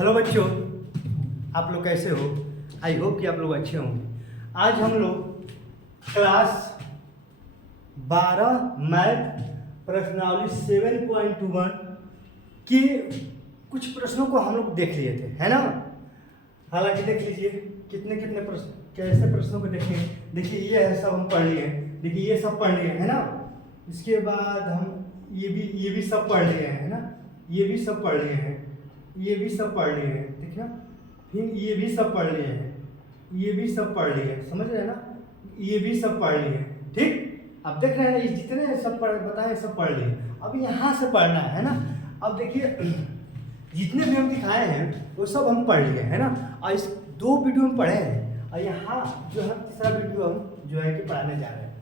Hello बच्चों, आप लोग कैसे हो? आई होप कि आप लोग अच्छे होंगे। आज हम लोग क्लास 12 मैथ प्रश्नावली 7.1 की कुछ प्रश्नों को हम लोग देख लिए थे, है ना। हालांकि देख लीजिए कितने कितने प्रश्न, कैसे प्रश्नों को देखेंगे। देखिए ये है, सब हम पढ़ लिए हैं। देखिए ये सब पढ़ लिए है ना। इसके बाद हम ये भी सब पढ़ लिए हैं, है ना। ये भी सब पढ़ लिए हैं, ये भी सब पढ़ लिए हैं, ठीक है। फिर ये भी सब पढ़ लिए हैं, ये भी सब पढ़ लिए हैं, समझ रहे हैं ना। ये भी सब पढ़ लिए हैं, ठीक। अब देख रहे हैं ये जितने सब बताए सब पढ़ लिए। अब यहाँ से पढ़ना है ना। अब देखिए जितने भी हम दिखाए हैं वो सब हम पढ़ लिए, है ना। और इस 2 वीडियो हम पढ़े हैं, और यहाँ जो है तीसरा वीडियो हम जो है कि पढ़ाने जा रहे हैं।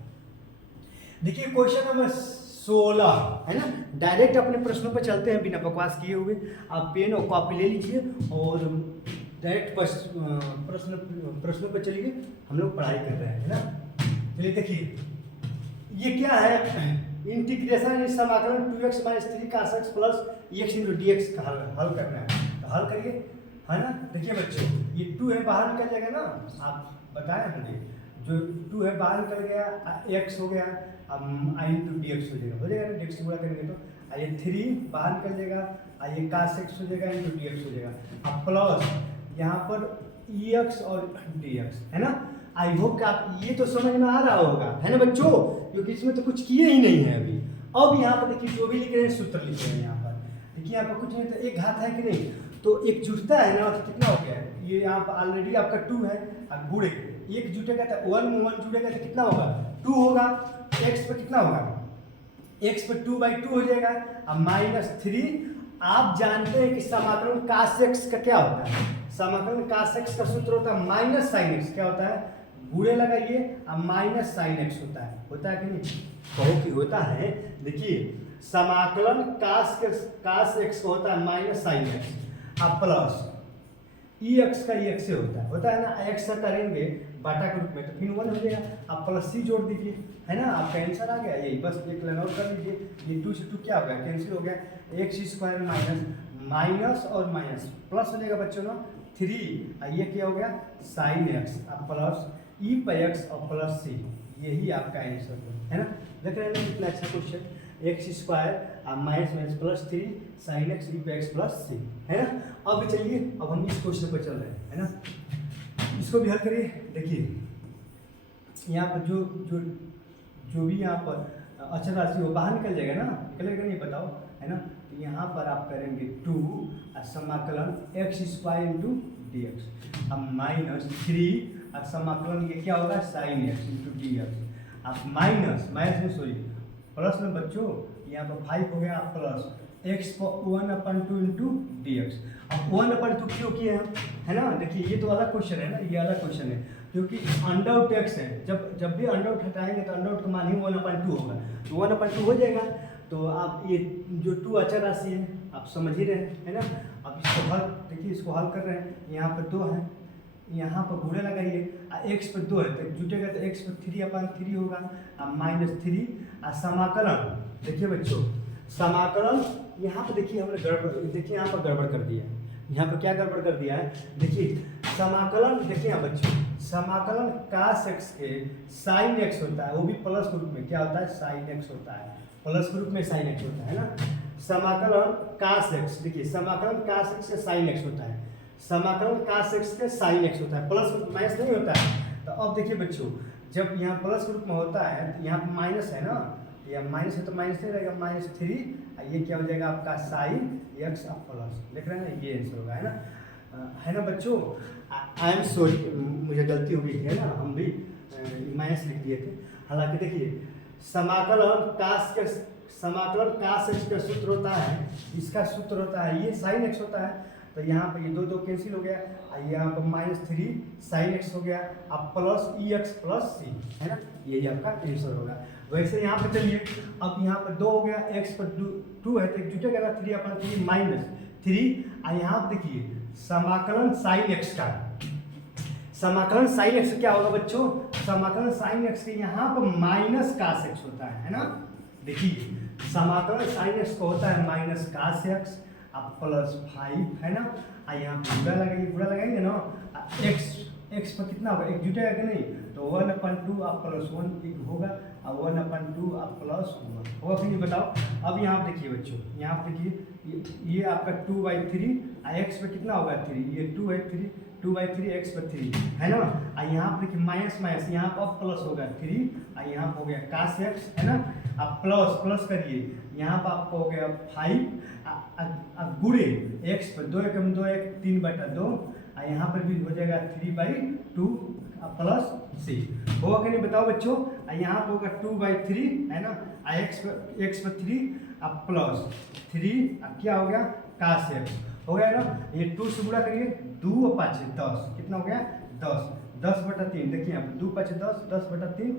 देखिए क्वेश्चन नंबर 16 है ना। डायरेक्ट अपने प्रश्नों पर चलते हैं बिना बकवास किए हुए। आप पेन और कॉपी ले लीजिए और डायरेक्ट प्रश्नों पर चलिए। हम लोग पढ़ाई कर रहे हैं, है ना। चलिए देखिए ये क्या है, इंटीग्रेशन इस समाकलन 2x - 3 cos x plus x into d x का हल करना है। तो हल करिए, है ना। देखिए बच्चों ये 2 है, बाहर निकल जाएगा ना। आप बताए होंगे जो 2 है बाहर निकल गया, x हो गया, अब आई इंटू डी एक्स हो जाएगा ना। डी एक्स गुणा करेंगे तो ये 3 बाहर निकल जाएगा, ये cos x हो जाएगा इंटू डी एक्स हो जाएगा। अब प्लस यहाँ पर ई एक्स और डी एक्स, है ना। आई होप कि आप ये तो समझ में आ रहा होगा, है ना बच्चों, क्योंकि इसमें तो कुछ किए ही नहीं है अभी। अब यहाँ पर देखिए जो भी लिख रहे हैं सूत्र लिख रहे हैं यहाँ पर। देखिए यहाँ पर कुछ नहीं, तो एक घात है कि नहीं, तो एक जुड़ता है ना, तो कितना हो गया ये यहाँ पर ऑलरेडी आपका 2 है, गुणे एक जुटेगा तो 1 जुड़ेगा तो कितना होगा 2 होगा। एक्स पर कितना होगा, एक्स पर 2/2 हो जाएगा। अब -3 आप जानते हैं कि समाकलन cos x का क्या होता है। समाकलन cos x का सूत्र होता है माइनस साइन x, क्या होता है, गुणे लगाइए, अब माइनस साइन x होता है कि नहीं, कहो कि होता है। देखिए समाकलन cos x का होता है माइनस साइन x, अब प्लस ई एक्स का एक्स से होता है ना। एक्स का करेंगे बाटा के रूप में तो फिर 1 हो जाएगा। आप प्लस सी जोड़ दीजिए, है ना। आपका आंसर आ गया यही, बस एक लाइन और कर लीजिए। ये 2 से 2 क्या हो गया, कैंसिल हो गया। एक्स स्क्वायर माइनस और माइनस प्लस हो जाएगा बच्चों ना 3, ये क्या हो गया साइन एक्स, अब प्लस ई पर एक्स और प्लस सी, यही आपका आंसर है ना। देख रहे हैं कितना अच्छा question, x square minus plus 3 sine x e पे एक्स प्लस सी, है ना। अब चलिए अब हम इस क्वेश्चन पर चल रहे हैं, है ना। इसको भी हल करिए। देखिए यहाँ पर जो भी यहाँ पर अचर राशि वो बाहर निकल जाएगा ना, निकलेगा नहीं बताओ, है ना। तो यहाँ पर आप करेंगे 2 समाकलन x square into d x, अब -3 और समाकलन ये क्या होगा sign x into d x, अब माइनस में सॉरी प्लस में बच्चों यहाँ पर 5 हो गया प्लस एक्स पर 1/2 इंटू डी एक्स। अब 1/2 क्यों किए हैं, है ना। देखिए ये तो अलग क्वेश्चन है ना, ये अलग क्वेश्चन है, क्योंकि अंडर एक्स है। जब भी अंडर हटाएंगे तो अंडर का मान ही 1/2 होगा, तो 1/2 हो जाएगा। तो आप ये जो 2 अचर राशि है आप समझ ही रहे हैं, है ना। अब इसको हल देखिए, इसको हल कर रहे हैं, यहाँ पर 2 है, यहाँ पर गुणे लगाइए, एक्स पर 2 है तो जुटेगा तो एक्स पर 3/3 होगा, अब -3 और समाकलन। देखिए बच्चों समाकलन यहाँ पर देखिए हमने गड़बड़, देखिए यहाँ पर गड़बड़ कर दिया है। यहाँ पर क्या गड़बड़ कर दिया है, देखिए समाकलन, देखिए यहाँ बच्चों समाकलन cos x के sin x होता है, वो भी प्लस के रूप में, क्या होता है sin x होता है, प्लस के रूप में sin x होता है ना। समाकलन cos x, देखिए समाकलन cos x के sin x होता है, समाकलन cos x के sin x होता है, प्लस माइनस नहीं होता है। तो अब देखिए बच्चों जब यहाँ प्लस के रूप में होता है तो यहाँ माइनस है ना, या माइनस है तो माइनस नहीं रहेगा, -3 ये क्या हो जाएगा आपका साइन एक्स और प्लस, देख रहे हैं ना, ये आंसर होगा, है ना बच्चों। आई एम सॉरी, मुझे गलती हो गई थी, है ना, हम भी माइनस लिख दिए थे। हालांकि देखिए समाकलन cos x का सूत्र होता है, इसका सूत्र होता है ये sin x होता है, तो यहाँ पर ये 2 कैंसिल हो गया, यहाँ पर -3 sin x हो गया, अब प्लस ई एक्स प्लस सी, है ना, यही आपका आंसर होगा। वैसे यहाँ पे चलिए अब यहाँ पर 2 हो गया, x पर 2 है तो एक जुटेगा ना 3/3 -3, और यहाँ पर देखिए समाकलन sin x का, समाकलन sin x क्या होगा बच्चों, समाकलन sin x के यहाँ पर माइनस cos x होता है ना। देखिए समाकलन sin x को होता है -cos x, आप प्लस 5 है ना, यहाँ पे पूरा लगाएंगे ना, एक्स पर कितना होगा, एक जुटेगा कि नहीं, तो 1/2 आप +1 एक होगा और 1/2 आप +1 होगा कि नहीं बताओ। अब यहाँ देखिए बच्चों, यहाँ पे देखिए ये आपका 2/3 एक्स पे कितना होगा 3, ये 2/3 एक्स पर 3 है ना, और यहाँ पे देखिए माइनस माइनस यहाँ पर प्लस होगा 3 और यहाँ पर हो गया cos x है ना, आप प्लस करिए, यहाँ पर आपको हो गया 5 गुणे एक्स पर 2 एकम 2 1 3/2 और यहाँ पर भी हो जाएगा 3/2 प्लस c होगा कि नहीं बताओ बच्चों। और यहाँ पर होगा 2/3 है ना, एक्स पर 3 अब प्लस 3 अब क्या हो गया cos x हो गया ना, ये 2 से गुणा करिए, 2 और 5 10 कितना हो गया 10/3 देखिए यहाँ पर 2 5 10 10/3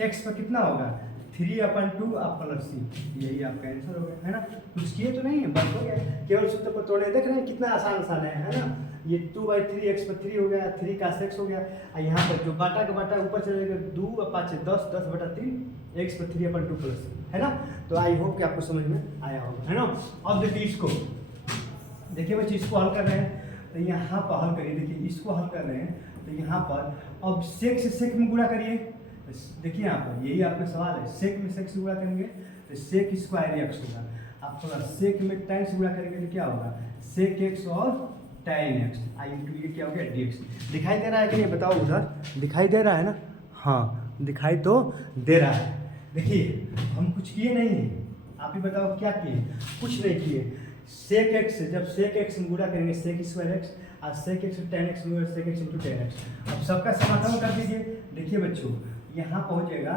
एक्स पर कितना होगा 3/2 आप प्लस c, यही आपका आंसर हो गया है ना। कुछ किए तो नहीं है, बस हो गया, केवल सूत्र पर तोड़े, देख रहे हैं कितना आसान है ना। ये 2/3 एक्स पर 3 हो गया, 3 cos x हो गया, और यहाँ पर जो बाटा का बाटा ऊपर चले जाएगा 2 और 5 10 10/3 एक्स पर 3/2 प्लस है ना। तो आई होप कि आपको समझ में आया होगा है ना। अब देखिए इसको, देखिए बच्चे इसको हल कर रहे हैं, तो यहाँ पर हल करिए, देखिए इसको हल कर रहे हैं तो यहाँ पर अब सेक से सेक में गुणा करिए, देखिए यहाँ पर यही आपका सवाल है, सेक में सेक से गुणा करेंगे तो सेक स्क्वायर एक्स होगा, आप थोड़ा सेक में tan से गुणा करेंगे तो क्या होगा सेक एक्स और tan एक्स आई इंटू ये क्या हो गया dx। दिखाई दे रहा है कि नहीं बताओ, उधर दिखाई दे रहा है ना, हाँ दिखाई तो दे रहा है। देखिए हम कुछ किए नहीं हैं, आप ही बताओ क्या किए, कुछ नहीं किए। सेक एक्स से जब सेक एक्स में गुणा करेंगे सेक स्क्वायर एक्स और सेक एक्स tan एक्स में sec x into tan x. अब सबका समाधान कर दीजिए, देखिए बच्चों यहाँ पहुँच जाएगा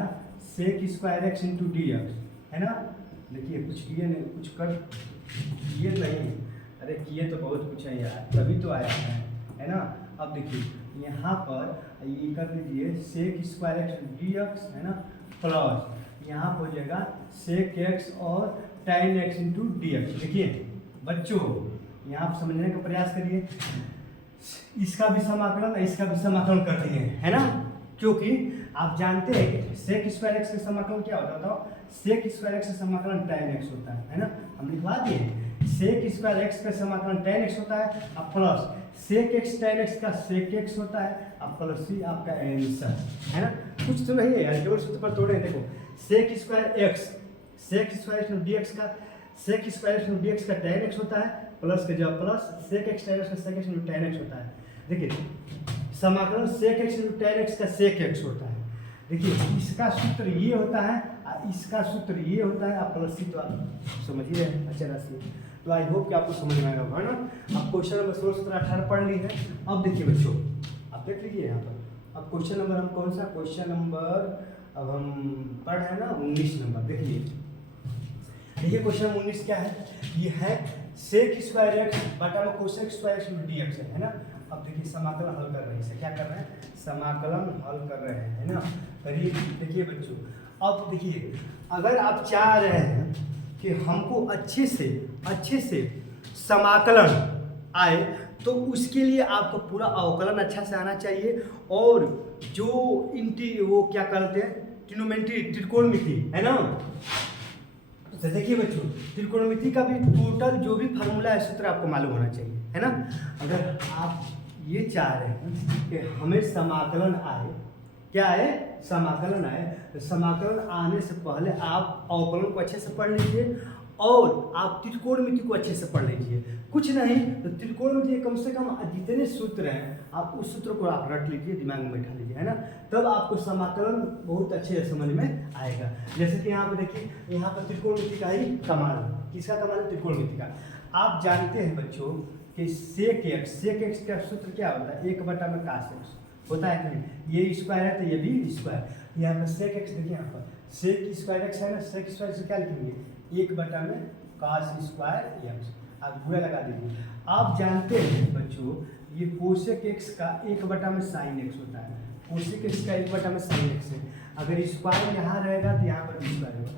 sec square x into dx है ना। देखिए कुछ किए नहीं, कुछ कर किए नहीं, अरे किए तो बहुत कुछ है यार, तभी तो आया है ना। अब देखिए यहाँ पर ये कर दीजिए सेक स्क्वायर एक्स dx है ना, प्लस यहाँ पर हो जाएगा सेक एक्स और tan एक्स इंटू dx। देखिए बच्चों यहाँ आप समझने का प्रयास करिए, इसका भी समाकलन इसका भी समाकलन कर दिए है ना, क्योंकि आप जानते हैं कि सेक स्क्वायर एक्स का समाकलन क्या होता है बताओ, सेक स्क्वायर एक्स का समाकलन tan एक्स होता है ना, हम लिखवा दिए सेक स्क्वायर एक्स का समाकलन tan एक्स होता है, अब plus sec x tan x का सेक एक्स होता है, अब प्लस सी आपका आंसर है ना। कुछ तो नहीं है यार, केवल सूत्र पर तोड़े, देखो sec square x sec square dx का सेक स्क्वायर dx का tan एक्स होता है, प्लस के जब plus sec x tan x का सेक एक्स tan एक्स होता है। देखिए समाकलन सेक एक्स tan एक्स का सेक एक्स होता है, देखिए इसका सूत्र ये होता है और इसका सूत्र ये होता है, आप प्लस सी तो आप समझिए अच्छा राशि। तो आई होप कि आपको समझ में आएगा है ना। अब क्वेश्चन नंबर 16 17 18 पढ़ ली है। अब देखिए बच्चों आप देख लीजिए यहाँ पर, अब क्वेश्चन नंबर हम कौन सा क्वेश्चन नंबर अब हम पढ़ रहे हैं ना 19 नंबर। देखिए देखिए क्वेश्चन नंबर 19 क्या है, ये है सेक स्क्वायर एक्स बटा में कोसेक स्क्वायर एक्स dx है ना। अब देखिए समाकलन हल कर रहे हैं, इसे क्या कर रहे हैं समाकलन हल कर रहे हैं है ना। करिए देखिए बच्चों, अब देखिए अगर आप चाह रहे हैं कि हमको अच्छे से समाकलन आए तो उसके लिए आपको पूरा अवकलन अच्छा से आना चाहिए, और जो वो क्या कहते हैं ट्रिग्नोमेट्री त्रिकोणमिति है ना। तो देखिए बच्चों त्रिकोणमिति का भी टोटल जो भी फार्मूला है सूत्र आपको मालूम होना चाहिए है ना। अगर आप ये चाह रहे हैं कि हमें समाकलन आए, क्या है समाकलन आए, तो समाकलन आने से पहले आप अवकलन को अच्छे से पढ़ लीजिए और आप त्रिकोणमिति को अच्छे से पढ़ लीजिए। कुछ नहीं तो त्रिकोणमिति कम से कम जितने सूत्र हैं आप उस सूत्र को आप रट लीजिए, दिमाग में बैठा लीजिए है ना, तब आपको समाकलन बहुत अच्छे से समझ में आएगा। जैसे कि यहाँ पे देखिए, यहाँ पर त्रिकोणमिति का ही कमाल है। किसका कमाल है? त्रिकोणमिति का। आप जानते हैं बच्चों कि सेक एक्स का सूत्र क्या होता है? 1/में cos x होता है कि नहीं? ये स्क्वायर है तो ये भी स्क्वायर। यहाँ पर सेक एक्स देखिए, यहाँ पर सेक स्क्वायर एक्स है ना, सेक स्क्वायर से क्या लिखेंगे? 1/में cos स्क्वायर एक्स। आप पूरा लगा दीजिए। आप जानते हैं बच्चों ये कोसेक एक्स का 1/में साइन एक्स होता है। कोसेक एक्स का 1/में साइन एक्स है। अगर स्क्वायर यहाँ रहेगा तो यहाँ पर भी स्क्वायर होगा।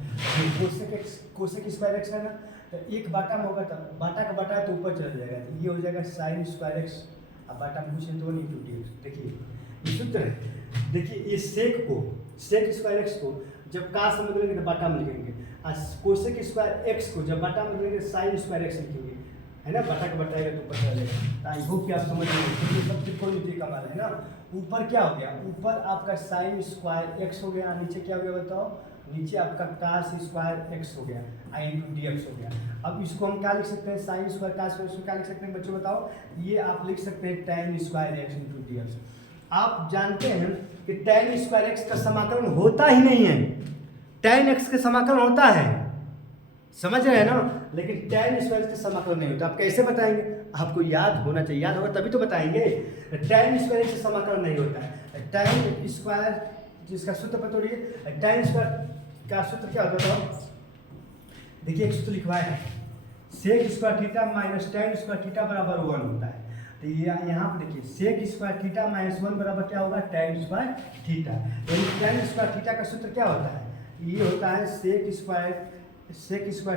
कोसेक स्क्वायर एक्स है ना, तो 1/में होगा, तो बाटा का बाटा तो ऊपर चला जाएगा, तो ये हो जाएगा साइन स्क्वायर एक्स। अब बाटा में पूछें तो नहीं टूटी। देखिए ये सूत्र है। देखिए ये सेक स्क्वायर एक्स को जब का समझ लेंगे तो बाटा में लिखेंगे, और कोसेक स्क्वायर एक्स को जब बाटा में लिखेंगे साइन स्क्वायर एक्स लिखेंगे। है ना, बटा का बटाएगा तो ऊपर चला जाएगा। आई होप कि आप समझ रहे हैं, ये सब त्रिकोणमिति का मान है ना। ऊपर क्या हो गया, ऊपर आपका साइन स्क्वायर एक्स हो गया, नीचे क्या हो गया बताओ, नीचे आपका कास स्क्वायर एक्स हो गया, आई इंटू डी एक्स हो गया। अब इसको हम क्या लिख सकते हैं, साइन स्क्वायर कास स्क्वायर, इसको क्या लिख सकते हैं बच्चों बताओ, ये आप लिख सकते हैं tan square x into d x. आप जानते हैं कि tan स्क्वायर एक्स का समाकलन होता ही नहीं है, tan एक्स का समाकलन होता है, समझ रहे हैं ना, लेकिन tan स्क्वायर का समाकलन नहीं होता। आप कैसे बताएंगे, आपको याद होना चाहिए, याद होगा तभी तो बताएंगे। tan स्क्वायर का समाकलन नहीं होता है। tan स्क्वायर जिसका सूत्र बताइए, tan स्क्वायर का सूत्र क्या होता है, देखिए एक सूत्र लिखवाया है, sec square theta minus tan square theta बराबर 1 होता है। तो यहाँ पर देखिए सेक स्क्वायर थीटा माइनस 1 बराबर क्या होगा, tan स्क्वायर थीटा। यानी tan स्क्वायर थीटा का सूत्र क्या होता है, ये होता है सेक स्क्वायर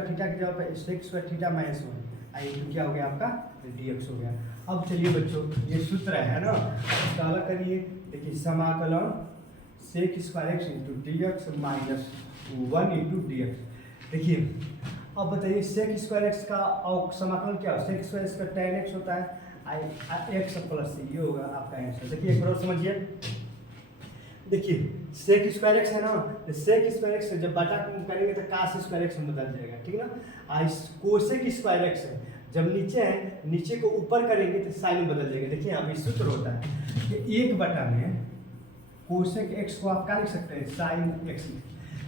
थीटा की जगह पे सेक स्क्वायर थीटा माइनस 1, आई तो क्या हो गया आपका dx हो गया। अब चलिए बच्चों ये सूत्र है ना, इसका अलग करिए, देखिए समाकलन sec square x into d x minus 1 into d x. देखिए अब बताइए सेक स्क्वायर एक्स का समाकलन क्या हो, सेक स्क्वायर एक्स का tan एक्स होता है, आई एक्स प्लस ये होगा आपका आंसर। देखिए एक बार समझिए, देखिए सेक स्क्वायर एक्स है ना, सेक स्क्वायर एक्स जब बटा करेंगे तो कास स्क्वायर एक्स में बदल जाएगा, ठीक है ना। कोसेक स्क्वायर एक्स है, जब नीचे है नीचे को ऊपर करेंगे तो साइन में बदल जाएगा। देखिए यहाँ पे सूत्र होता है कि एक बटा में कोसेक एक्स को आप क्या लिख सकते हैं, साइन एक्स।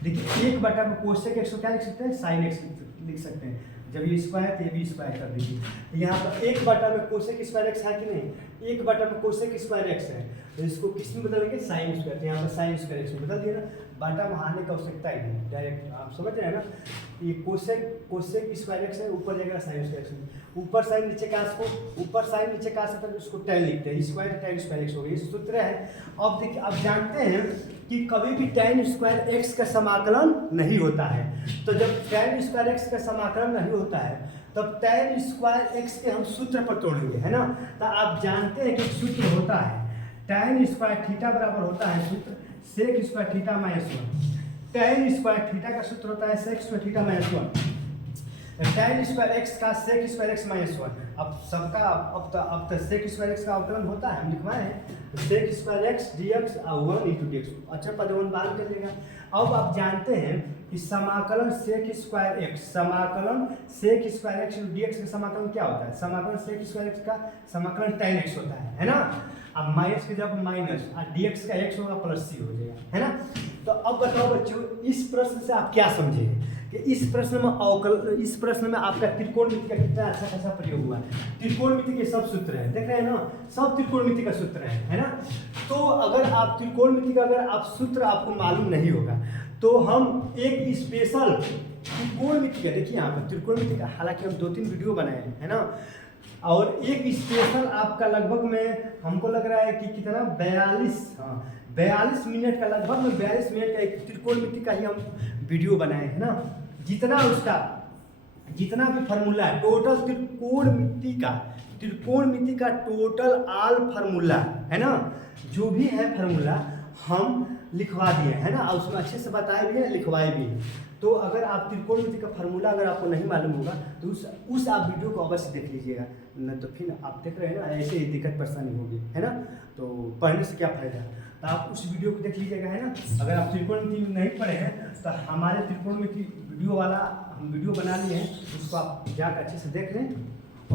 देखिए एक बटा में कोसेक एक्स को क्या लिख सकते हैं, साइन एक्स लिख सकते हैं। जब ये स्क्वायर है तो ये भी स्क्वायर कर दीजिए। तो यहाँ पर एक बटा में कोसेक स्क्वायर एक्स है कि नहीं, एक बटा में कोसेक स्क्वायर एक्स है, तो इसको किस में बदलेंगे, साइन स्क्वायर। तो यहाँ पर साइन स्क्वायर एक्स में बदल दिया ना, बाटा में आने का आवश्यकता ही नहीं, डायरेक्ट आप समझ रहे हैं ना। ये कोसेक स्क्वायर एक्स है, ऊपर जाएगा साइन स्क्वायर एक्स, ऊपर साइन नीचे कास को, ऊपर साइन नीचे कास है तो उसको tan लिखते हैं, स्क्वायर tan स्क्वायर एक्स हो गया, ये सूत्र है। अब देखिए अब जानते हैं कि कभी भी tan स्क्वायर एक्स का समाकलन नहीं होता है, तो जब tan स्क्वायर एक्स का समाकलन नहीं होता है तब tan स्क्वायर एक्स के हम सूत्र पर तोड़ेंगे, है ना। तो आप जानते हैं कि सूत्र होता है tan स्क्वायर थीटा बराबर होता है सूत्र sec square theta minus 1। tan square theta का सूत्र होता है sec square theta minus 1, tan square x का सेक स्क्वायर एक्स माइनस 1। अब सबका अब तक सेक स्क्वायर एक्स का अवकलन होता है, हम लिखवाए हैं sec square x d x और 1 इंटू डी एक्स, अच्छा पदवन बाहर कर देगा। अब आप जानते हैं कि समाकलन सेक स्क्वायर एक्स, समाकलन sec square x d x का समाकलन क्या होता है, समाकलन सेक स्क्वायर एक्स का समाकलन tan एक्स होता है ना। अब माइनस के जब माइनस और डी एक्स का एक्स होगा प्लस सी हो जाएगा, है ना। तो अब बताओ बच्चों इस प्रश्न से आप क्या समझे कि इस प्रश्न में आपका त्रिकोणमिति का कितना अच्छा खासा प्रयोग हुआ है। त्रिकोणमिति के सब सूत्र हैं, देख रहे हैं ना, सब त्रिकोणमिति का सूत्र है ना। तो अगर आप त्रिकोणमिति का अगर आप सूत्र आपको मालूम नहीं होगा तो हम एक स्पेशल त्रिकोणमिति का, देखिए यहाँ पर त्रिकोणमिति का हालांकि हम 2-3 वीडियो बनाए हैं, है ना, और एक स्पेशल आपका लगभग में हमको लग रहा है कि कितना 42 मिनट का, लगभग में 42 मिनट का एक त्रिकोणमिति का ही हम वीडियो बनाए हैं ना। जितना भी फार्मूला है टोटल त्रिकोणमिति का टोटल आल फार्मूला है ना, जो भी है फार्मूला हम लिखवा दिए है ना, और उसमें अच्छे से बताए भी हैं, लिखवाए भी हैं। तो अगर आप त्रिकोणमिति का फार्मूला अगर आपको नहीं मालूम होगा तो उस आप वीडियो को अवश्य देख लीजिएगा, न तो फिर आप देख रहे हैं ना ऐसे ही दिक्कत परेशानी होगी, है ना। तो पढ़ने से क्या फायदा, तो आप उस वीडियो को देख लीजिएगा, है ना। अगर आप त्रिकोणमिति नहीं पढ़े हैं तो हमारे त्रिकोणमिति वीडियो वाला हम वीडियो बना लिए हैं, उसको आप जाकर अच्छे से देख लें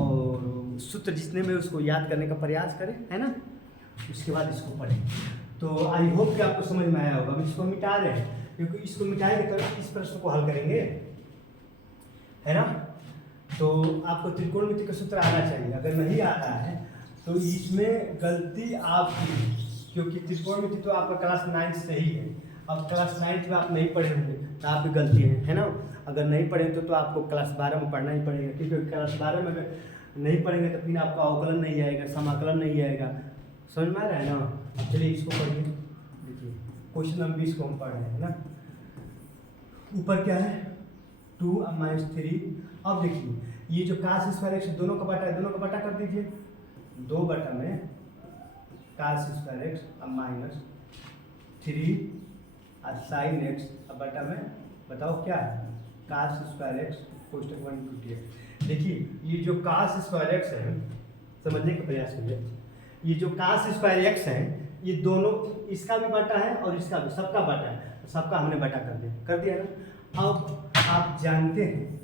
और सूत्र जितने में उसको याद करने का प्रयास करें, है ना, उसके बाद इसको पढ़ें। तो आई होप कि आपको समझ में आया होगा। अब इसको मिटा रहे हैं क्योंकि इसको मिटाएंगे तो इस प्रश्न को हल करेंगे, है ना। तो आपको त्रिकोणमिति का सूत्र आना चाहिए, अगर नहीं आ रहा है तो इसमें गलती आपकी, क्योंकि त्रिकोणमिति तो आपका क्लास 9 से ही है। अब क्लास 9 में आप नहीं पढ़े होंगे तो आपकी गलती है ना। अगर नहीं पढ़े तो आपको क्लास 12 में पढ़ना ही पड़ेगा, क्योंकि क्लास 12 में नहीं पढ़ेंगे तो फिर आपका अवकलन नहीं आएगा, समाकलन नहीं आएगा, समझ में आ रहा है ना। चलिए इसको पढ़िए, देखिए क्वेश्चन नंबर 20 को हम पढ़ रहे हैं ना। ऊपर क्या है 2 माइनस 3। अब देखिए ये जो कास स्क्वायर एक्स दोनों का बटा है, दोनों का बटा कर दीजिए, 2 बटा में कास स्क्वायर एक्स अब माइनस 3 और साइन एक्स अब बटा में बताओ क्या है कास स्क्वायर एक्स कोष्टक 1 इंटू डी एक्स। देखिए ये जो कास स्क्वायर एक्स है, समझने का प्रयास करिए, ये जो कास स्क्वायर एक्स है ये दोनों, इसका भी बटा है और इसका भी, सबका बटा है, सबका हमने बटा कर दिया ना। अब आप जानते हैं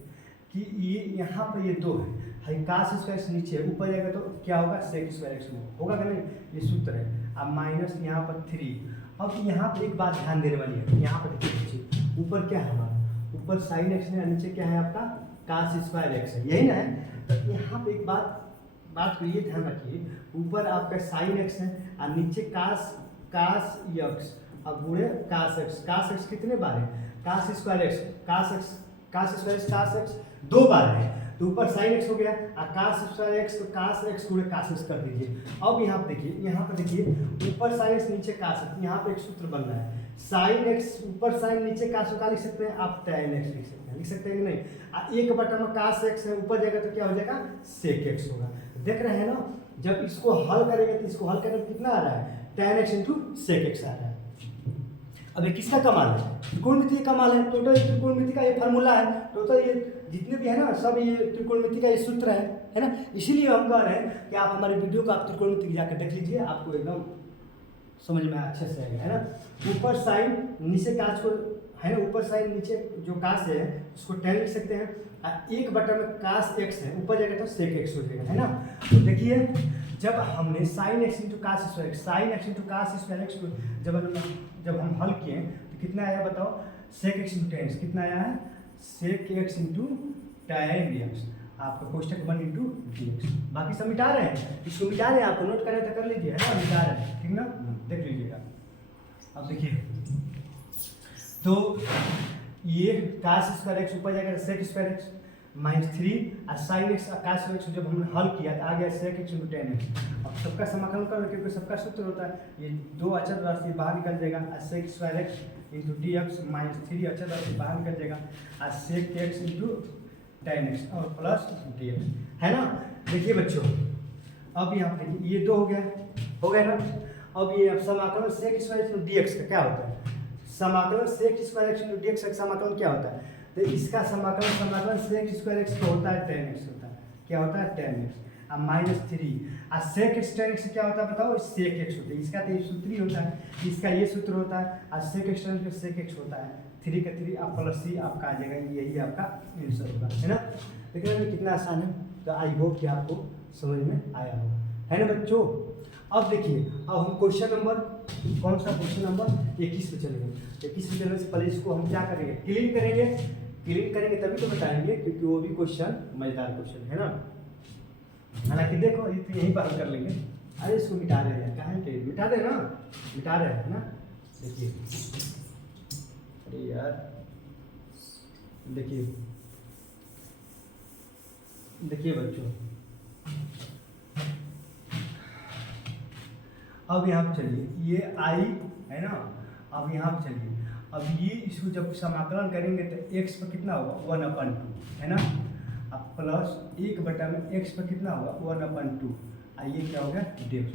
कि ये यहाँ पर ये दो है, कास स्क्वायर एक्स नीचे ऊपर जाएगा तो क्या होगा, सेक स्क्वायर एक्स होगा कि नहीं, ये सूत्र है। अब माइनस यहाँ पर 3। अब यहाँ पर एक बात ध्यान देने वाली है, यहाँ पर देखिए ऊपर क्या है हमारा, ऊपर साइन एक्स है, नीचे क्या है आपका कास स्क्वायर एक्स है, यही ना है। तो यहाँ पे एक बात को ये ध्यान रखिए, ऊपर आपका साइन एक्स है और नीचे कास एक्स और बुरे कास एक्स। कास एक्स कितने बार है, कास स्क्वायर एक्स, कास एक्स 2 बार है, तो ऊपर साइन एक्स हो गया और कास स्क्वायर एक्स, तो कास एक्स गुणे कास एक्स कर दीजिए। अब यहाँ पे देखिए, ऊपर साइन एक्स नीचे कास एक्स, यहाँ पे एक सूत्र बन रहा है, साइन एक्स ऊपर साइन नीचे कास का लिख सकते हैं आप, tan एक्स लिख सकते हैं कि नहीं। एक बटा में कास एक्स है, ऊपर जाएगा तो क्या हो जाएगा, सेक एक्स होगा। देख रहे हैं ना, जब इसको हल करेंगे तो इसको हल करने में कितना आ रहा है, tan x into sec x आ रहा है। अब ये किसका कमाल है, त्रिकोणमिति का कमाल है। टोटल त्रिकोणमिति का ये फार्मूला है, टोटल ये जितने भी है ना सब ये त्रिकोणमिति का ये सूत्र है ना। इसीलिए हम कह रहे हैं कि आप हमारे वीडियो को आप त्रिकोणमिति जाकर देख लीजिए, आपको एकदम समझ में अच्छे से आएगा, है ना। ऊपर साइन नीचे कास को है ना, ऊपर साइन नीचे जो कास है उसको tan लिख सकते हैं, और एक बटा में कास एक्स है, ऊपर जाएगा तो सेक एक्स हो जाएगा, है ना। तो देखिए जब हमने sine x into cos square x, sine x into cos square x को जब हम हल किए तो कितना आया बताओ, sec x into tan x कितना आया है, sec x into tan dx, आपका कोष्टक 1 इंटू डी एक्स। बाकी सब मिटा रहे हैं, इसको मिटा रहे हैं, आपको नोट करें तो कर लीजिए, है ना, मिटा रहे हैं, ठीक ना, देख लीजिएगा। अब देखिए तो ये कास स्क्वायर एक्स ऊपर जाएगा सेक स्क्वायर एक्स -3 और साइन एक्स और कास एक्स जब हमने हल किया तो आ गया sec x into tan x. अब सबका समाकलन कर, क्योंकि सबका सूत्र होता है, ये 2 अचर राशि बाहर निकल जाएगा, और sec square x into d x -3 अचर राशि बाहर निकल जाएगा, और sec x into tan x और प्लस डी एक्स, है ना। देखिए बच्चों अब यहाँ देखिए ये 2 हो गया ना। अब ये समाकलन sec square x into d x का क्या होता है, समाकलन sec square x into d x का समाकलन क्या होता है, तो इसका समाकलन सेक स्क्वायर एक्स का होता है tan एक्स होता है, क्या होता है tan एक्स, अब -3 और सेक एक्स tan एक्स क्या होता है बताओ, सेक एक्स होता है, इसका तो ये सूत्र ही होता है, इसका ये सूत्र होता है, और sec x tan x sec x होता है, 3 का 3 आप प्लस c आपका आ जाएगा, यही आपका आंसर होगा, है ना। देखिए कितना आसान है, तो आई होप कि आपको समझ में आया होगा, है ना बच्चों। अब देखिए अब हम क्वेश्चन नंबर, कौन सा क्वेश्चन नंबर 21 पे चलेंगे। 21 पे चलने से पहले इसको हम क्या करेंगे, क्लीन करेंगे तभी तो बताएंगे, क्योंकि वो भी क्वेश्चन मजेदार क्वेश्चन है ना। हालांकि देखो ये तो यहीं पर हल कर लेंगे। अरे इसको मिटा रहे हैं, कहाँ है, मिटा दे ना, मिटा रहे हैं ना। देखिए अरे यार देखिए बच्चों, अब यहाँ पे चलिए, ये आई है ना, अब यहाँ पे चलिए, अब ये इसको जब समाकलन करेंगे तो x पर कितना होगा 1/2 है ना, अब प्लस 1 बटा में x पर कितना होगा 1/2, ये क्या हो गया dx।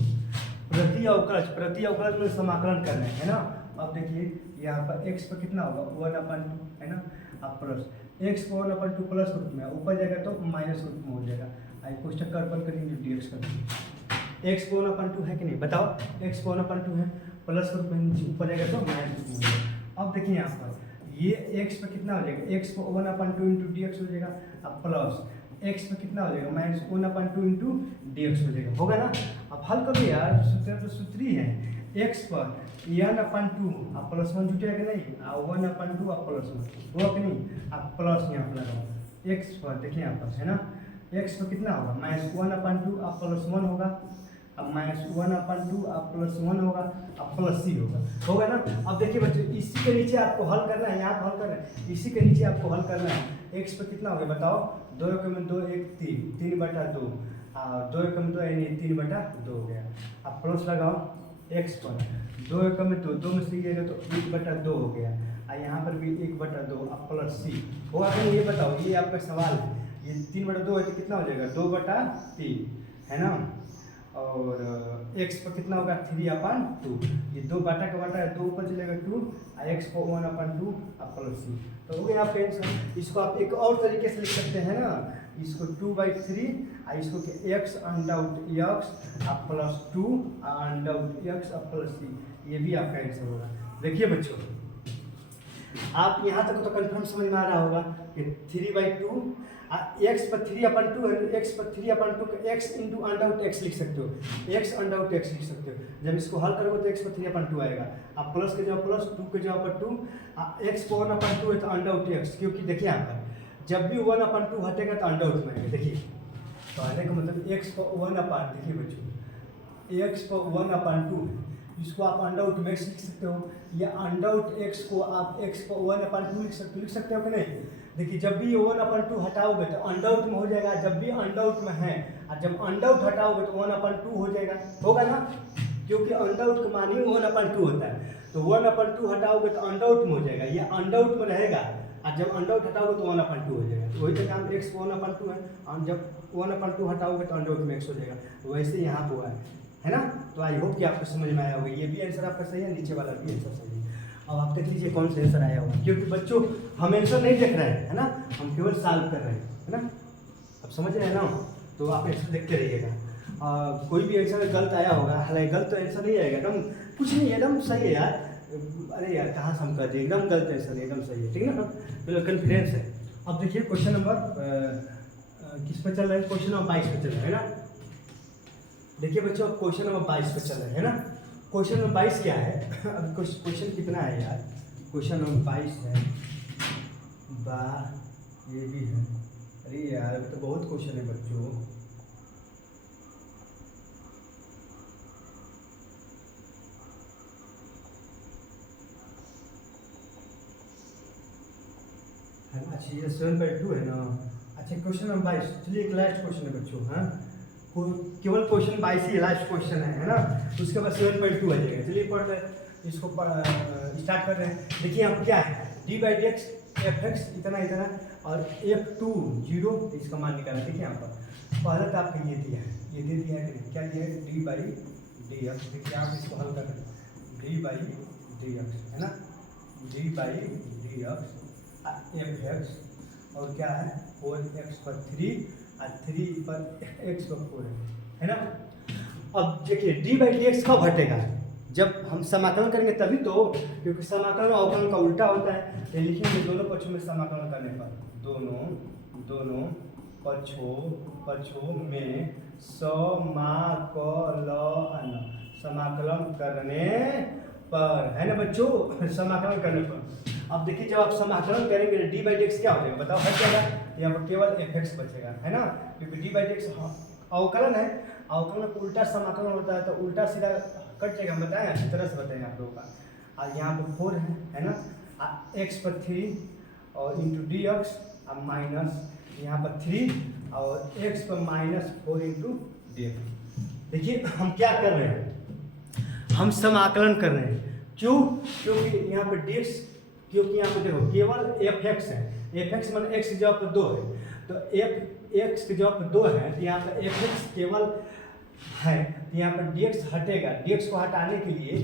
प्रति अवकलज में समाकलन करना है ना। अब देखिए यहाँ पर x पर कितना होगा 1/2 है ना, अब प्लस x को 1/2 प्लस रूप में, ऊपर जाएगा तो माइनस रूप में हो जाएगा, कोष्टक का अर्पण करेंगे dx कर देंगे। x को 1/2 है कि नहीं बताओ, x को 1/2 है, प्लस रूप में नीचे ऊपर जाएगा तो माइनस रूप में हो जाएगा। अब देखिए यहाँ पर ये x पर कितना हो जाएगा, x को 1/2 इंटू dx हो जाएगा, अब प्लस x पर कितना हो जाएगा -1/2 इंटू dx हो जाएगा, होगा ना। अब हल करो यार, सूत्र तो सूत्र ही है, x पर n/2 अब प्लस 1 जुटेगा कि नहीं, 1/2 अब प्लस 1 हुआ कि नहीं, अब प्लस यहाँ पर लगाओ x पर, देखिए यहाँ पर है ना, x पर कितना होगा -1/2 अब प्लस 1 होगा, अब -1/2 अब प्लस 1 होगा, अब प्लस c होगा ना। अब देखिए बच्चों इसी के नीचे आपको हल करना है, यहाँ पर हल करना है, इसी के नीचे आपको हल करना है। x पर कितना हो गया बताओ, 2 × 2 1 3 3/2, 2 × 2 यानी 3/2 हो गया, अब प्लस लगाओ x पर, 2 × 2 2 में से गया तो 1/2 हो गया, यहाँ पर भी 1/2 अब प्लस c होगा कि नहीं, ये बताओ, ये आपका सवाल है। ये 3/2 है तो कितना हो जाएगा 2/3 है ना। और एक्स पर कितना होगा 3/2, ये 2 बाटा का बाटा है, 2 ऊपर चलेगा 2 और एक्स को 1/2 आप प्लस सी। तो हो गया आपका आंसर। इसको आप एक और तरीके से लिख सकते हैं ना, इसको 2/3 और इसको एक्स अंडर एक्स आप प्लस 2 अंडर एक्स आप प्लस सी, ये भी आपका आंसर होगा। देखिए बच्चों, आप यहाँ तक तो कंफर्म समझ में आ रहा होगा कि 3/2 एक्स पर 3/2 है, एक्स पर 3/2 का एक्स इंटू अंडर एक्स लिख सकते हो, एक्स अंडर एक्स लिख सकते हो। जब इसको हल करोगे तो एक्स पर 3/2 आएगा, आप प्लस के जगह प्लस, 2 के जगह पर 2, एक्स को 1/2 है तो अंडर एक्स, क्योंकि देखिए यहाँ पर जब भी 1/2 हटेगा तो अंडर में आएगा। देखिए तो आने का मतलब एक्स पर 1/, देखिए बच्चों एक्स पर 1/2, इसको आप अंडर में एक्स लिख सकते हो, या अंडर एक्स को आप एक्स को 1/2 लिख सकते हो कि नहीं। देखिए जब भी 1/2 हटाओगे तो अंडर में हो जाएगा, जब भी अंडर में है और जब अंडर हटाओगे तो 1/2 हो जाएगा, होगा ना, क्योंकि अंडर का मान ही 1/2 होता है। तो 1/2 हटाओगे तो अंडर में हो जाएगा, ये अंडर में रहेगा और जब अंडर हटाओगे तो 1/2 हो जाएगा। तो वही तो काम एक्स 1/2 है, और जब 1/2 हटाओगे तो अंडर में एक्स हो जाएगा, वैसे यहाँ पर हुआ है ना। तो आई होप कि आपको समझ में आया होगा, ये भी आंसर आपका सही है, नीचे वाला भी आंसर सही है। अब आप देख लीजिए कौन सा आंसर आया होगा, क्योंकि बच्चों हम आंसर नहीं देख रहे हैं, है ना, हम केवल सॉल्व कर रहे हैं, है ना। अब समझ रहे हैं ना, तो आप आंसर देखते रहिएगा। कोई भी आंसर गलत आया होगा, हालांकि गलत आंसर नहीं आएगा, एकदम कुछ नहीं, एकदम सही है यार। अरे यार कहाँ से हम कर दिए, एकदम गलत आंसर है, एकदम सही है, ठीक है ना, बिल्कुल कॉन्फिडेंस है। अब देखिए क्वेश्चन नंबर किस पे चल रहा है, क्वेश्चन नंबर 22 पे चल रहा है ना। देखिए बच्चों अब क्वेश्चन नंबर 22 पे चल रहा है ना। क्वेश्चन नंबर 22 क्या है, अब क्वेश्चन कितना है यार, क्वेश्चन नंबर 22 है, ये भी है, अरे यार तो बहुत क्वेश्चन है बच्चों। अच्छा ये 7/2 है ना। अच्छा क्वेश्चन नंबर 22, चलिए एक लास्ट क्वेश्चन है बच्चों, हाँ केवल क्वेश्चन 22 ही लास्ट क्वेश्चन है ना, उसके बाद 7/2 आ जाएगा। चलिए पढ़ रहे हैं, इसको स्टार्ट कर रहे हैं। देखिए यहाँ क्या है, d/dx fx इतना इतना और f2 0, इसका मान निकालना। देखिए यहाँ पर पहले तो आपको ये दिया है, ये दे दिया है, क्या दिया है d/dx। देखिए आप इसको हल कर d/dx है ना, d/dx fx और क्या है 4x पर 3 और 3 पर x पर 4 है ना। अब देखिए d/dx कब हटेगा, जब हम समाकलन करेंगे तभी तो, क्योंकि समाकलन और अवकलन का उल्टा होता है। ये लिखेंगे दोनों पक्षों में समाकलन करने पर, दोनों पक्षों में समाकलन करने पर, है ना बच्चों, समाकलन करने पर। अब देखिए जब आप समाकलन करेंगे d/dx क्या हो जाएगा बताओ, हट जाएगा, यहाँ पर केवल fx बचेगा, है ना, क्योंकि d/dx अवकलन है, अवकलन को उल्टा समाकलन होता है, तो उल्टा सीधा कट जाएगा। हम बताएं अच्छी तरह से बताएंगे आप लोगों का। और यहाँ पर 4 है ना, x पर 3 और इंटू dx और माइनस यहाँ पर 3 और x पर -4 इंटू dx। देखिए हम क्या कर रहे हैं, हम समाकलन कर रहे हैं, क्यों, क्योंकि यहाँ पर dx, क्योंकि यहाँ पे देखो केवल fx है, fx मान x की जगह पर 2 है, तो x की जगह पर 2 है, तो यहाँ पर fx केवल है, तो यहाँ पर dx हटेगा। dx को हटाने के लिए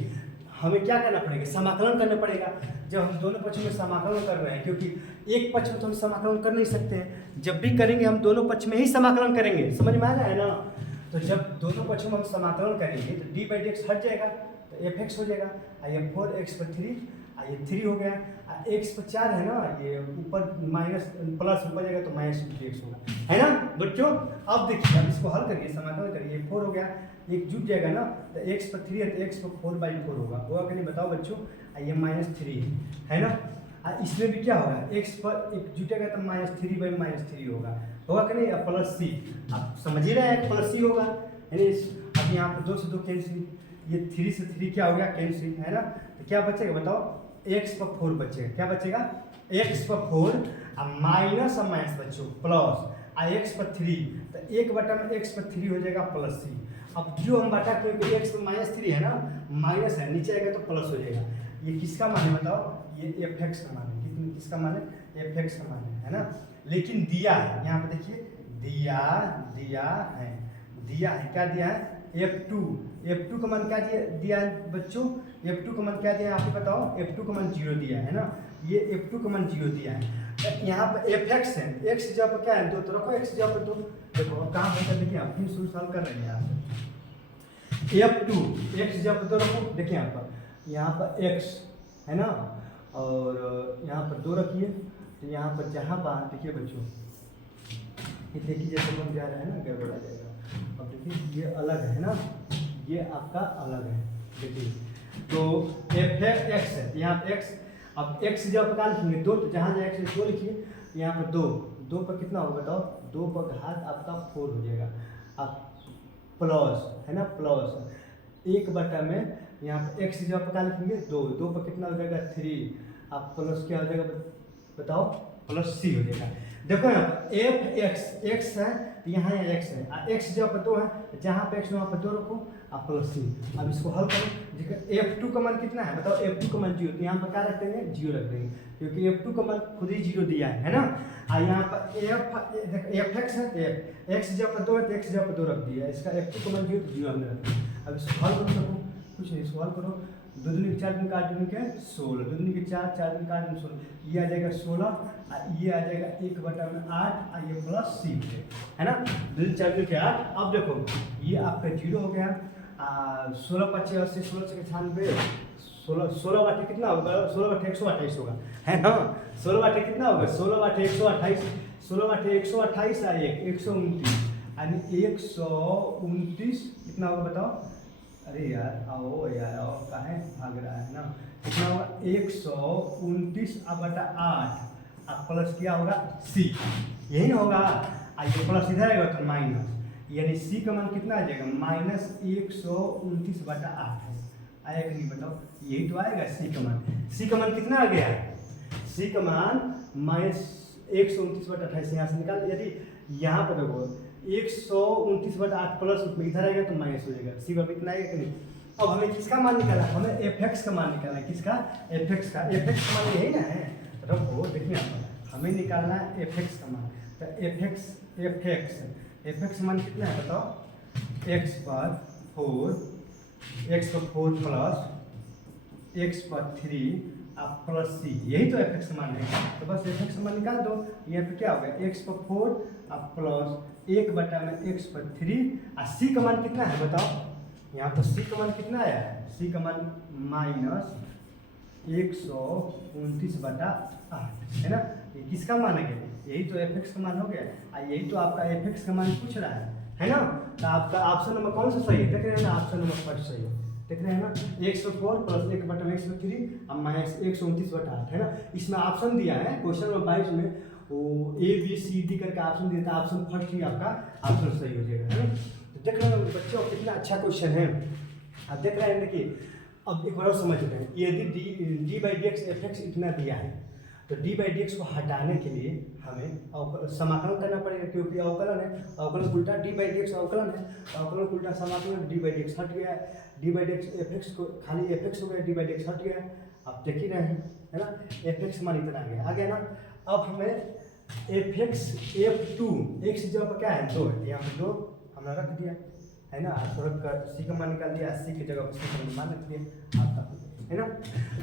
हमें क्या करना पड़ेगा, समाकलन करना पड़ेगा। जब हम दोनों पक्षों में समाकलन कर रहे हैं, क्योंकि एक पक्ष में तो हम समाकलन कर नहीं सकते हैं, जब भी करेंगे हम दोनों पक्ष में ही समाकलन करेंगे, समझ में आ रहा है ना। तो जब दोनों पक्षों में हम समाकलन करेंगे तो d/dx हट जाएगा, तो fx हो जाएगा, और ये 4x पर 3 ये 3 हो गया, x पर 4 है ना, ये ऊपर माइनस प्लस ऊपर जाएगा तो -2x होगा, है ना बच्चों। अब देखिए अब इसको हल करिए, समाकलन करिए, 4 हो गया, एक जुट जाएगा ना, तो x पर 3 है तो x पर 4/4 होगा कि नहीं बताओ बच्चों। ये -3 है ना, इसमें भी क्या होगा, x पर एक जुटेगा तो -3/-3 होगा कि नहीं, प्लस c, आप समझ ही रहे हैं प्लस c होगा, यानी अब यहाँ पर 2 से 2 कैंसिल, ये 3 से 3 क्या हो गया कैंसिल, है ना। तो क्या बचेगा बताओ, x पर 4 बचेगा, क्या बचेगा x पर 4 और माइनस और माइनस बच्चों प्लस, x पर 3 तो 1/में x पर 3 हो जाएगा प्लस c। अब क्यों हम बाटा, क्योंकि x पर -3 है ना, माइनस है, नीचे आएगा तो प्लस हो जाएगा। ये किसका मान है बताओ, ये fx का मान है, किसका मान है, fx का मान है ना। लेकिन दिया है, यहाँ पे देखिए दिया है, क्या दिया है F2 का मान क्या दिया है बच्चों? F2 का मान क्या दिया है आप ही बताओ? F2 का मान 0 दिया है ना, ये F2 का मान 0 दिया है। यहाँ पर Fx है, x जगह पर क्या है 2, तो रखो x जगह पर 2। देखो कहाँ होता है, देखिए आप फिर शुरू सॉल्व कर रहे हैं यहाँ F2 x जगह पर 2 रखो। देखिए यहाँ पर x है ना, और यहाँ पर 2 रखिए, तो यहाँ पर जहाँ पर देखिए बच्चों, ये देखिए जैसे हम जा रहे हैं ना गड़बड़ आ जाएगा। अब देखिए ये अलग है ना, ये आपका अलग है, देखिए तो Fx है यहाँ पे x। अब x जब पता लिखेंगे 2, तो जहाँ जहाँ x है 2 लिखिए, यहाँ पर 2 पर कितना होगा बताओ? 2 पर घात आपका 4 हो जाएगा। अब प्लस है ना, प्लस 1 में यहाँ पर x जब पता लिखेंगे 2 पर कितना हो जाएगा 3। अब प्लस क्या हो जाएगा बताओ? प्लस c हो जाएगा। देखो यहाँ पर Fx है, तो यहाँ x है, x जब पर 2 है, जहाँ पे x वहाँ पर 2 रखो, आप प्लस c। अब इसको हल करो। F2 का मान कितना है बताओ? F2 का मान 0, तो यहाँ पर क्या रख देंगे? 0 रख देंगे, क्योंकि F2 का मान खुद ही 0 दिया है ना। यहाँ पर Fx है, तो x जब पर 2 है, तो x जब पर 2 रख दिया, इसका F2 का मान 0, तो 0 हमने रख दिया। अब इसको हल कर सको, कुछ नहीं, इसको हल करो। 2 दूनी के 4 दिन काट दूनी के 16, 2 दूनी के 4, 4 दिन काट दूनी 16, ये आ जाएगा 16, ये आ जाएगा 1/8, और ये प्लस c है ना। 2 दूनी 4 दूनी के 8। अब देखो ये आपका 0 हो गया। 16 × 5 80, 16 × 96, 16 वाटे कितना होगा? 16 वाटे 128 होगा, है ना। 16 वाटे कितना होगा? 16 वाटे 128, 16 वाटे 128 आ 129, यानी 129 कितना होगा बताओ? अरे यार आओ यार आओ, काहे भाग रहा है ना। कितना होगा? 129/8, अब प्लस क्या होगा? c, यही ना होगा। ये प्लस इधर आएगा तो माइनस, यानी c का मान कितना आ जाएगा? -129/8 है। आएगा नहीं बताओ? यही तो आएगा c का मान। c का मान कितना आ गया? c का मान -129/28 यहाँ से निकाल। यदि यहाँ पर देखो 129/8 प्लस उसमें इधर आएगा तो माइनस हो जाएगा, सी पर इतना आएगा कि नहीं। अब हमें किसका मान निकाला? हमें Fx का मान निकालना है। किसका? Fx का। Fx का मान यही ना है, रखो देखिए आप, हमें निकालना है Fx का मान। तो Fx मान कितना है बताओ? x पर 4 प्लस x पर 3 आप प्लस c, यही तो Fx मान है। तो बस Fx मान निकाल दो। यहाँ पे क्या होगा? x पर 4 आप प्लस 1/x पर 3, और c का मान कितना है बताओ? यहाँ पर c का मान कितना आया है? c का मान -129/8 है ना। ये किसका मान है? यही तो Fx का मान हो गया, और यही तो आपका Fx का मान पूछ रहा है ना। तो आपका ऑप्शन नंबर कौन सा सही है? देख रहे हैं ना, ऑप्शन नंबर फर्स्ट सही है, देख रहे हैं ना। 104 प्लस 1/x पर 3 अब -129/8 है ना। इसमें ऑप्शन दिया है क्वेश्चन नंबर 22 में, वो A B C D करके ऑप्शन दिया था, ऑप्शन फर्स्ट ही आपका ऑप्शन सही हो जाएगा, है ना। तो देख रहे हैं बच्चों कितना अच्छा क्वेश्चन है। आप देख रहे हैं देखिए, अब एक बार और समझ लेते हैं। यदि d/dx Fx इतना दिया है, तो d/dx को हटाने के लिए हमें समाकलन करना पड़ेगा, क्योंकि अवकलन है, अवकलन उल्टा d/dx अवकलन है, अवकलन उल्टा समाकलन, d/dx हट गया है, d/dx Fx को खाली Fx हो गया, d/dx हट गया है। आप देख ही रहे हैं, है ना। Fx मान इतना आ गया ना। अब हमें Fx F2 x जगह पर क्या है? 2 है, यहाँ पर 2 हमने रख दिया है ना। रख कर c का मान निकाल दिया, c की जगह पर c का मान रख दिया आपका, है ना।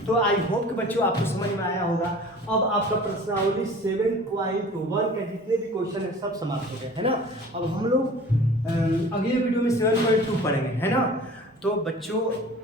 तो आई होप कि बच्चों आपको समझ में आया होगा। अब आपका प्रश्नावली 7.1 के जितने भी क्वेश्चन है सब समाप्त हो गए, है ना। अब हम लोग अगले वीडियो में 7.2 पढ़ेंगे, है ना। तो बच्चों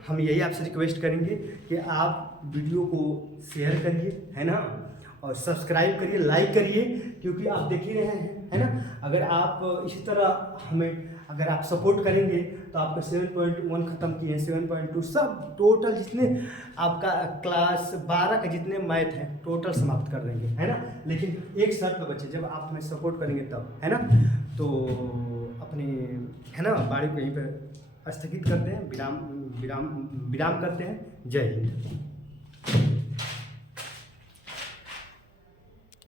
हम यही आपसे रिक्वेस्ट करेंगे कि आप वीडियो को शेयर करिए, है ना, और सब्सक्राइब करिए, लाइक करिए, क्योंकि आप देख ही रहे हैं, है ना। अगर आप इसी तरह हमें अगर आप सपोर्ट करेंगे तो आपका 7.1 खत्म किए, 7.2 सब टोटल जितने आपका क्लास 12 के जितने मैथ हैं टोटल समाप्त कर देंगे, है ना। लेकिन एक शर्त पर बच्चे, जब आप हमें सपोर्ट करेंगे तब, है ना। तो अपनी, है ना, वाणी को यहीं पर स्थगित करते हैं, विराम करते हैं। जय हिंद।